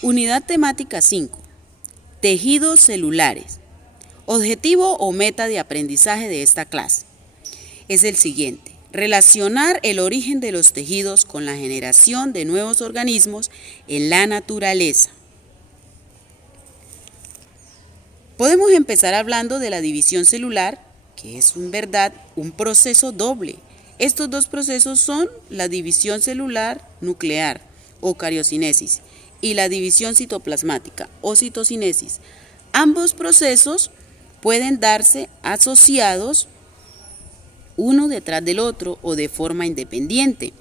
Unidad temática 5. Tejidos celulares. Objetivo o meta de aprendizaje de esta clase es el siguiente: relacionar el origen de los tejidos con la generación de nuevos organismos en la naturaleza. Podemos empezar hablando de la división celular, que es en verdad un proceso doble. Estos dos procesos son la división celular nuclear o cariocinesis y la división citoplasmática o citocinesis. Ambos procesos pueden darse asociados uno detrás del otro o de forma independiente.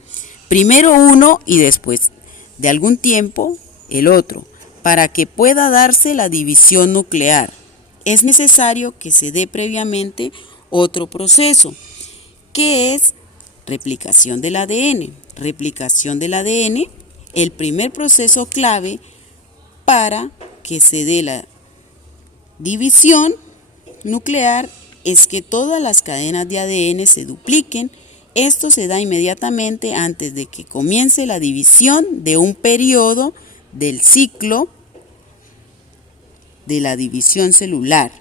Primero uno y después de algún tiempo el otro. Para que pueda darse la división nuclear, es necesario que se dé previamente otro proceso, que es replicación del ADN. Replicación del ADN, el primer proceso clave para que se dé la división nuclear es que todas las cadenas de ADN se dupliquen. Esto se da inmediatamente antes de que comience la división de un periodo del ciclo de la división celular,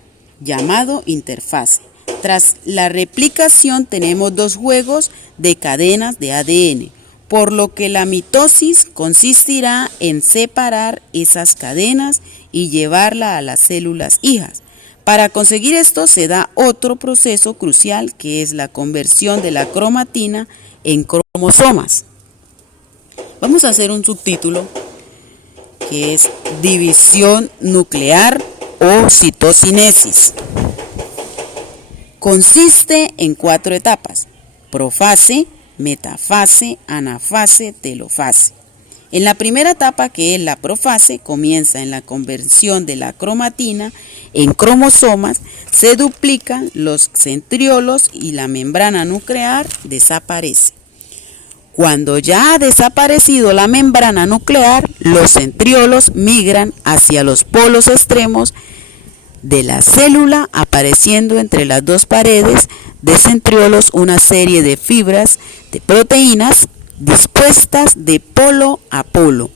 llamado interfase. Tras la replicación tenemos dos juegos de cadenas de ADN, por lo que la mitosis consistirá en separar esas cadenas y llevarla a las células hijas. Para conseguir esto se da otro proceso crucial, que es la conversión de la cromatina en cromosomas. Vamos a hacer un subtítulo que es división nuclear o citocinesis. Consiste en 4 etapas: profase, metafase, anafase, telofase. En la primera etapa, que es la profase, comienza en la conversión de la cromatina en cromosomas, se duplican los centriolos y la membrana nuclear desaparece. Cuando ya ha desaparecido la membrana nuclear, los centriolos migran hacia los polos extremos de la célula, apareciendo entre las dos paredes de centriolos una serie de fibras de proteínas dispuestas de polo a polo,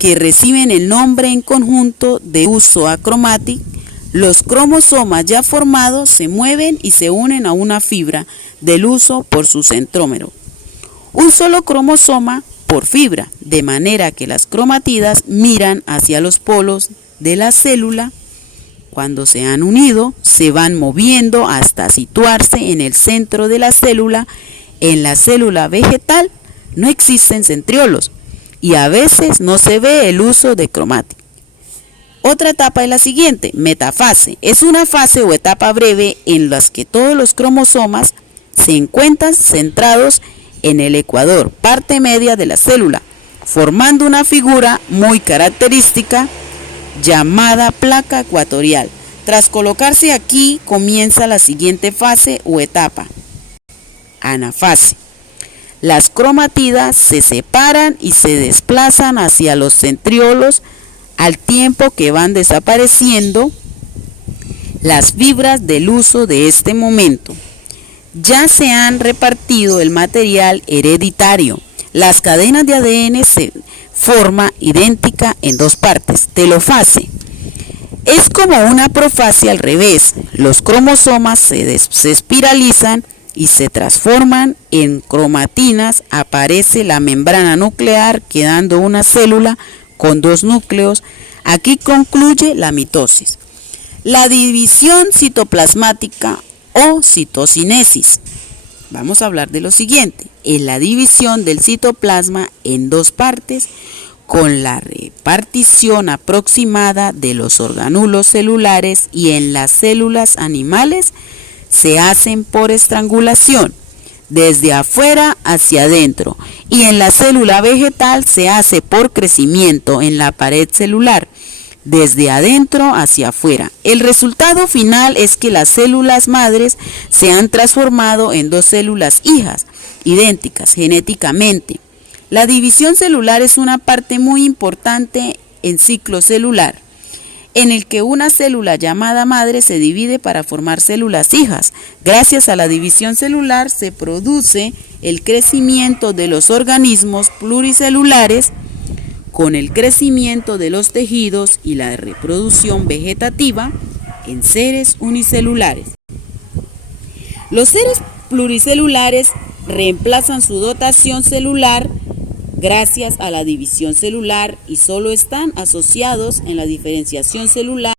que reciben el nombre en conjunto de uso acromático. Los cromosomas ya formados se mueven y se unen a una fibra del uso por su centrómero. Un solo cromosoma por fibra, de manera que las cromatidas miran hacia los polos de la célula. Cuando se han unido, se van moviendo hasta situarse en el centro de la célula. En la célula vegetal no existen centriolos y a veces no se ve el uso de cromática. Otra etapa es la siguiente: metafase. Es una fase o etapa breve en la que todos los cromosomas se encuentran centrados en el ecuador, parte media de la célula, formando una figura muy característica llamada placa ecuatorial. Tras colocarse aquí, comienza la siguiente fase o etapa: anafase. Las cromatidas se separan y se desplazan hacia los centriolos al tiempo que van desapareciendo las fibras del uso de este momento. Ya se han repartido el material hereditario. Las cadenas de ADN se forman idéntica en dos partes. Telofase. Es como una profase al revés. Los cromosomas se espiralizan y se transforman en cromatinas. Aparece la membrana nuclear, quedando una célula con dos núcleos. Aquí concluye la mitosis. La división citoplasmática o citocinesis. Vamos a hablar de lo siguiente: en la división del citoplasma en dos partes, con la repartición aproximada de los orgánulos celulares, y en las células animales se hacen por estrangulación, desde afuera hacia adentro, y en la célula vegetal se hace por crecimiento en la pared celular, desde adentro hacia afuera. El resultado final es que las células madres se han transformado en dos células hijas, idénticas genéticamente. La división celular es una parte muy importante en ciclo celular, en el que una célula llamada madre se divide para formar células hijas. Gracias a la división celular se produce el crecimiento de los organismos pluricelulares con el crecimiento de los tejidos y la reproducción vegetativa en seres unicelulares. Los seres pluricelulares reemplazan su dotación celular gracias a la división celular y solo están asociados en la diferenciación celular